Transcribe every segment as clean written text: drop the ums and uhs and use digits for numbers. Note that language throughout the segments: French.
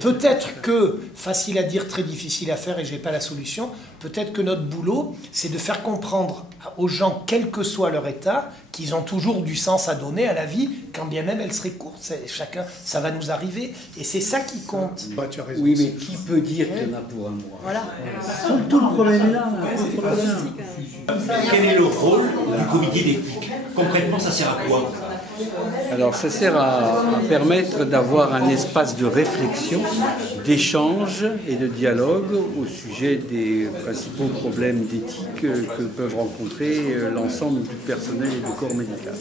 Peut-être que, facile à dire, très difficile à faire, et je n'ai pas la solution, peut-être que notre boulot, c'est de faire comprendre aux gens, quel que soit leur état, qu'ils ont toujours du sens à donner à la vie, quand bien même elle serait courte. Chacun, ça va nous arriver, et c'est ça qui compte. Bah, tu as raison. Oui, mais qui peut dire qu'il y en a pour un mois? Voilà. Tout le problème est là. Quel est le rôle du comité d'éthique? Concrètement, ça sert à quoi? Alors, ça sert à permettre d'avoir un espace de réflexion, d'échange et de dialogue au sujet des principaux problèmes d'éthique que peuvent rencontrer l'ensemble du personnel et du corps médical.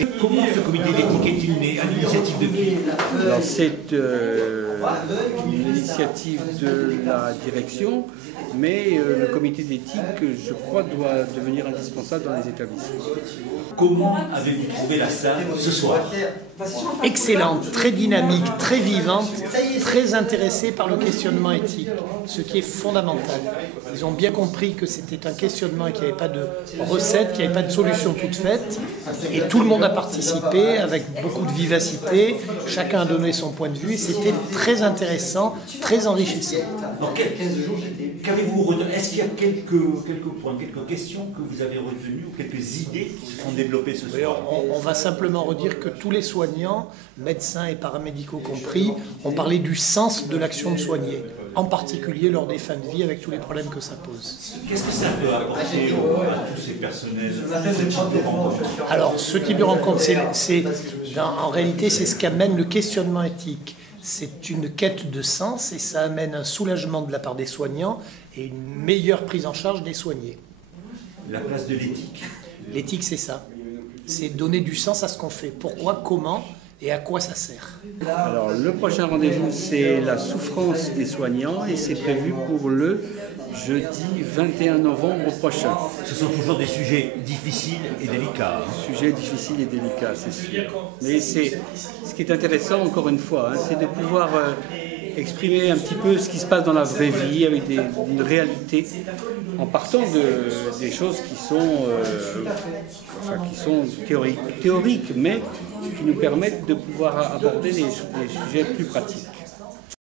Et comment ce comité d'éthique est-il né? À l'initiative de qui? Alors, c'est une initiative de la direction, mais le comité d'éthique, je crois, doit devenir indispensable dans les établissements. Comment avez-vous trouvé la salle ce soir? Excellente, très dynamique, très vivante, très intéressée par le questionnement éthique, ce qui est fondamental. Ils ont bien compris que c'était un questionnement et qu'il n'y avait pas de recette, qu'il n'y avait pas de solution toute faite, et tout le monde a participé avec beaucoup de vivacité, chacun a donné son point de vue, et c'était très intéressant, très enrichissant. Qu'avez-vous retenu? Est-ce qu'il y a quelques points, quelques questions que vous avez retenues ou quelques idées qui se sont développées ce soir? On va simplement redire que tous les soignants, médecins et paramédicaux compris, ont parlé du sens de l'action de soigner, en particulier lors des fins de vie avec tous les problèmes que ça pose. Qu'est-ce que ça peut apporter à tous ces personnels, ce type de rencontre? Alors, ce type de rencontre, en réalité, c'est ce qu'amène le questionnement éthique. C'est une quête de sens et ça amène un soulagement de la part des soignants et une meilleure prise en charge des soignés. La place de l'éthique? L'éthique, c'est ça. C'est donner du sens à ce qu'on fait. Pourquoi, comment et à quoi ça sert. Alors, le prochain rendez-vous, c'est la souffrance des soignants et c'est prévu pour le jeudi 21 novembre prochain. Ce sont toujours des sujets difficiles et délicats. Sujets difficiles et délicats, c'est sûr. Mais ce qui est intéressant, encore une fois, c'est de pouvoir exprimer un petit peu ce qui se passe dans la vraie vie, avec une réalité, en partant des choses qui sont théoriques, mais qui nous permettent de pouvoir aborder des sujets plus pratiques.